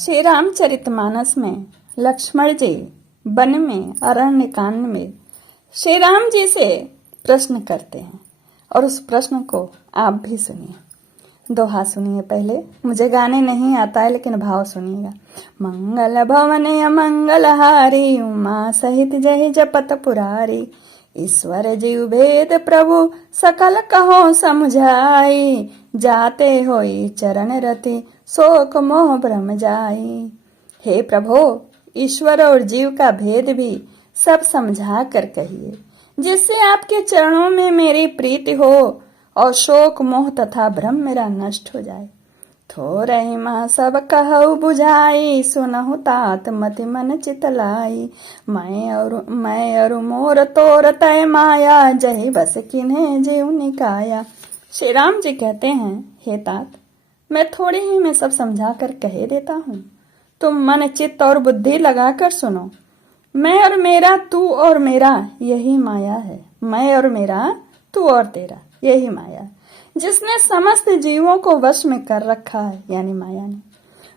श्री रामचरितमानस में लक्ष्मण जी वन में अरण्य कांड में श्री राम जी से प्रश्न करते हैं और उस प्रश्न को आप भी सुनिए। दोहा सुनिए। पहले मुझे गाने नहीं आता है लेकिन भाव सुनिएगा। मंगल भवन अमंगल हारी उमा सहित जय जपत पुरारी ईश्वर जीव भेद प्रभु सकल कहो समझाई जाते होई चरण रति शोक मोह भ्रम जाई। हे प्रभु, ईश्वर और जीव का भेद भी सब समझा कर कहिए, जिससे आपके चरणों में मेरी प्रीति हो और शोक मोह तथा भ्रम मेरा नष्ट हो जाए। थोरहि माँ सब कहु बुझाई सुनहु तात मति मन चितलाई मैं और मोर तोर तय माया जही बस किन्हें जीव निकाया। श्री राम जी कहते हैं, हे तात, मैं थोड़ी ही में सब समझा कर कह देता हूँ, तुम मन चित्त और बुद्धि लगाकर सुनो। मैं और मेरा, तू और मेरा, यही माया है। मैं और मेरा, तू और तेरा, यही माया है, जिसने समस्त जीवों को वश में कर रखा है, यानी माया ने।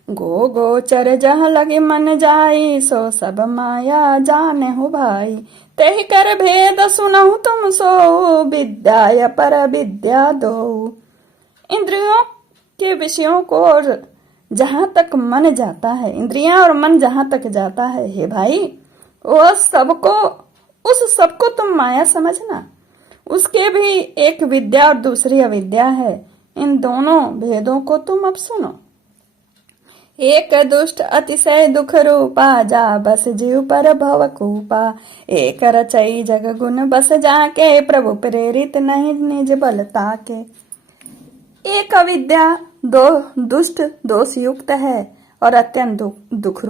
गो गोचर जहाँ लगे मन जाई सो सब माया जाने हो भाई तेहि कर भेद सुनहु तुम सो विद्या पर विद्या दो। इंद्रियों के विषयों को और जहां तक मन जाता है, इंद्रियां और मन जहां तक जाता है, हे भाई, वो सबको, उस सबको तुम माया समझना। उसके भी एक विद्या और दूसरी अविद्या है। इन दोनों भेदों को तुम अब सुनो। एक दुष्ट अतिशय दुख रूपा जा बस जीव पर भव कूपा एक रचई जग गुण बस जाके प्रभु प्रेरित नहीं निज बल ताके। एक अविद्या दो दुष्ट दोष युक्त है और अत्यंत दुख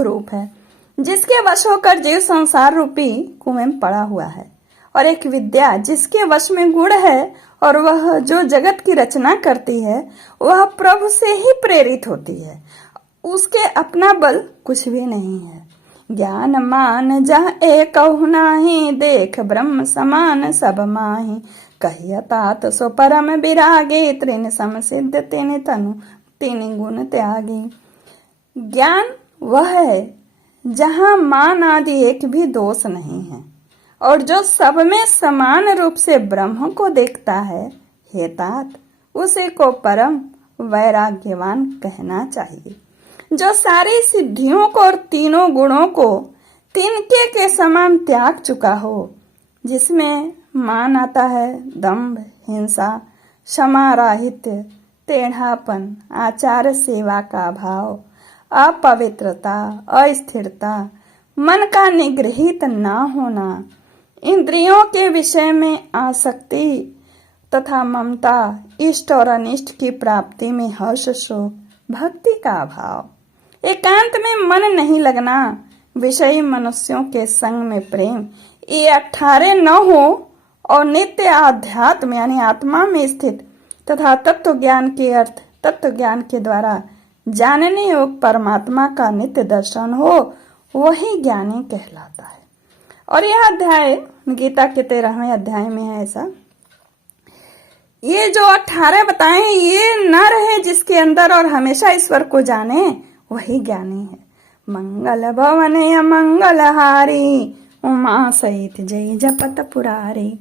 रूप है, जिसके वश होकर जीव संसार रूपी कुएं में पड़ा हुआ है। और एक विद्या जिसके वश में गुण है और वह जो जगत की रचना करती है वह प्रभु से ही प्रेरित होती है, उसके अपना बल कुछ भी नहीं है। ज्ञान मान जहाँ एक नाही देख ब्रह्म समान सब माही कहिया तात सो परम विरागे तृण समसिद्ध तेने तनु तीन गुण त्यागी। ज्ञान वह है जहाँ मान आदि एक भी दोष नहीं है और जो सब में समान रूप से ब्रह्म को देखता है, हे तात, उसे को परम वैराग्यवान कहना चाहिए। जो सारी सिद्धियों को और तीनों गुणों को तिनके के समान त्याग चुका हो, जिसमें मान आता है दंभ, हिंसा, क्षमा राहित्य, टेढ़ापन, आचार सेवा का भाव, अपवित्रता, अस्थिरता, मन का निगृहित ना होना, इंद्रियों के विषय में आसक्ति तथा ममता, इष्ट और अनिष्ट की प्राप्ति में हर्ष शोक, भक्ति का अभाव, एकांत में मन नहीं लगना, विषयी मनुष्यों के संग में प्रेम, ये 18 न हो और नित्य आध्यात्म यानी आत्मा में स्थित तथा तत्व ज्ञान के अर्थ तत्व ज्ञान के द्वारा जानने योग परमात्मा का नित्य दर्शन हो, वही ज्ञानी कहलाता है। और यह अध्याय गीता के 13वें अध्याय में है। ऐसा ये जो 18 बताए हैं, ये न रहे जिसके अंदर और हमेशा ईश्वर को जाने, वही ज्ञानी है। मंगल भवन अमंगल हारी उमा सहित जय जपत पुरारी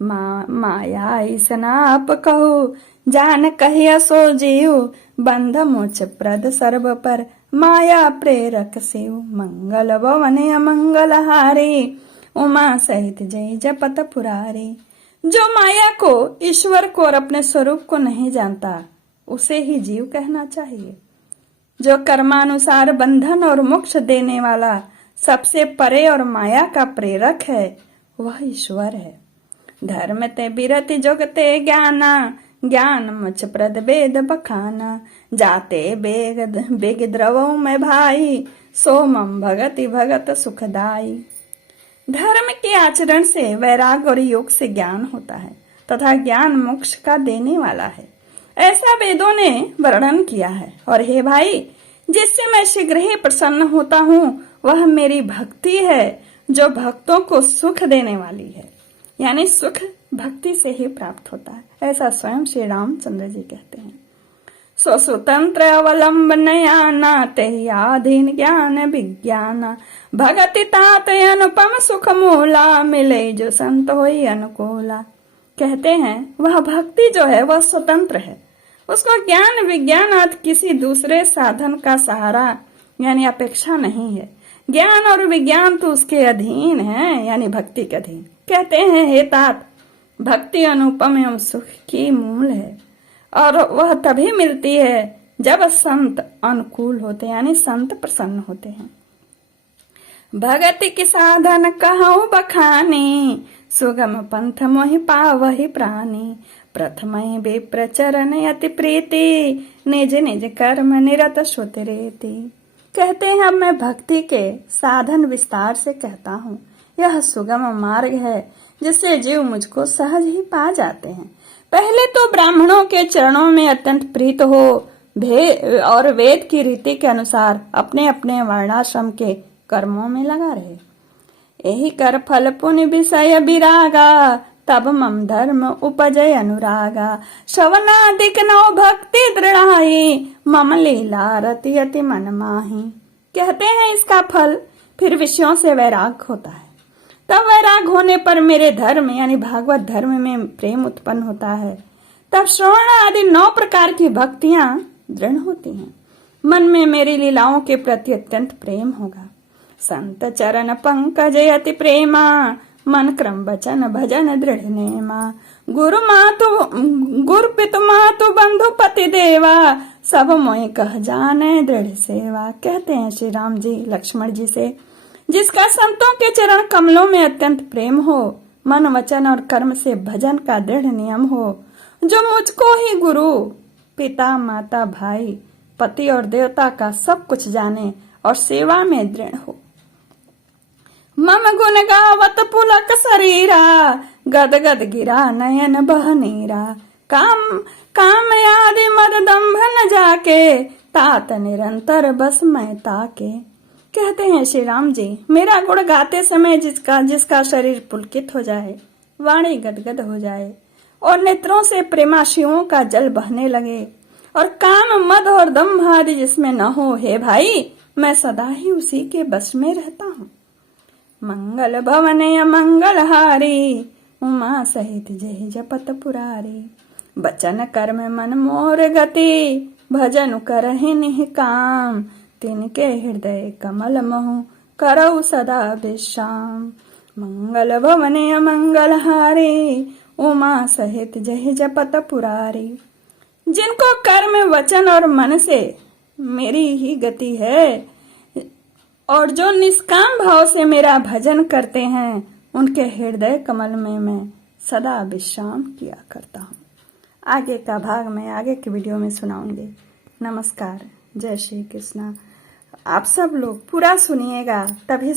माया ईसनाप कहू जान कहिया सो जीव बंध मोच प्रद सर्व पर माया प्रेरक शिव। मंगल भवन अमंगल हारी उमा सहित जय जपत पुरारी। जो माया को, ईश्वर को और अपने स्वरूप को नहीं जानता, उसे ही जीव कहना चाहिए। जो कर्मानुसार बंधन और मोक्ष देने वाला, सबसे परे और माया का प्रेरक है, वह ईश्वर है। धर्म ते बिरति जोगते ज्ञाना ज्ञान मुच प्रद वेद बखाना जाते बेग द्रवो में भाई सोमम भगति भगत सुखदाई। धर्म के आचरण से वैराग और योग से ज्ञान होता है तथा ज्ञान मोक्ष का देने वाला है, ऐसा वेदों ने वर्णन किया है। और हे भाई, जिससे मैं शीघ्र ही प्रसन्न होता हूँ, वह मेरी भक्ति है जो भक्तों को सुख देने वाली है, यानी सुख भक्ति से ही प्राप्त होता है, ऐसा स्वयं श्री रामचंद्र जी कहते हैं। स्वतंत्र अवलंबनयाना तेहि आधीन ज्ञान विज्ञाना भगति तात अनुपम सुख मूला मिले जो संत होई अनुकूला। कहते हैं वह भक्ति जो है वह स्वतंत्र है, उसको ज्ञान विज्ञान आदि किसी दूसरे साधन का सहारा यानी अपेक्षा नहीं है। ज्ञान और विज्ञान तो उसके अधीन है यानी भक्ति के अधीन। कहते हैं हे तात, भक्ति अनुपम एवं सुख की मूल है और वह तभी मिलती है जब संत अनुकूल होते यानी संत प्रसन्न होते हैं। भगति की साधन कहूँ बखानी सुगम पंथ मोहि पावहि प्राणी प्रथम विप्र चरण अति प्रीति निज निज कर्म निरत श्रुति रेति। कहते हैं अब मैं भक्ति के साधन विस्तार से कहता हूँ। यह सुगम मार्ग है जिससे जीव मुझको सहज ही पा जाते हैं। पहले तो ब्राह्मणों के चरणों में अत्यंत प्रीत हो और वेद की रीति के अनुसार अपने अपने वर्णाश्रम के कर्मों में लगा रहे। यही कर फल पुण्य विषय विरागा तब मम धर्म उपजय अनुरागा श्रवणादिक नौ भक्ति दृढ़ाई मम लीला रति अति मन माही। कहते हैं इसका फल फिर विषयों से वैराग होता है। तब वैराग होने पर मेरे धर्म यानी भागवत धर्म में प्रेम उत्पन्न होता है। तब श्रवण आदि 9 प्रकार की भक्तियां दृढ़ होती हैं। मन में मेरी लीलाओं के प्रति अत्यंत प्रेम होगा। संत चरण पंकज अति प्रेमा मन क्रम वचन भजन दृढ़ नेमा गुरु पितु मातु बंधु पति देवा सब मोहि कह जाने दृढ़ सेवा। कहते हैं श्री राम जी लक्ष्मण जी से, जिसका संतों के चरण कमलों में अत्यंत प्रेम हो, मन वचन और कर्म से भजन का दृढ़ नियम हो, जो मुझको ही गुरु पिता माता भाई पति और देवता का सब कुछ जाने और सेवा में दृढ़ हो। मम गुण गावत पुलक शरीरा गद गद गिरा नयन बहनीरा काम आदि मद दम्भ न जाके तात निरंतर बस मैं ताके। कहते हैं श्री राम जी, मेरा गुण गाते समय जिसका शरीर पुलकित हो जाए, वाणी गदगद हो जाए और नेत्रों से प्रेमाशियों का जल बहने लगे और काम मद और दम्भ आदि जिसमें न हो, हे भाई मैं सदा ही उसी के बस में रहता हूँ। मंगल भवन मंगल हारी उमा सहित जय जपत पुरारी बचन कर्म मन मोर गति भजन करहि निह काम तिनके हृदय कमल महु करऊ सदा विश्राम। मंगल भवन मंगल हारी उमा सहित जय जपत पुरारी। जिनको कर्म वचन और मन से मेरी ही गति है और जो निष्काम भाव से मेरा भजन करते हैं, उनके हृदय कमल में मैं सदा विश्राम किया करता हूँ। आगे का भाग मैं आगे की वीडियो में सुनाऊंगी। नमस्कार, जय श्री कृष्णा। आप सब लोग पूरा सुनिएगा तभी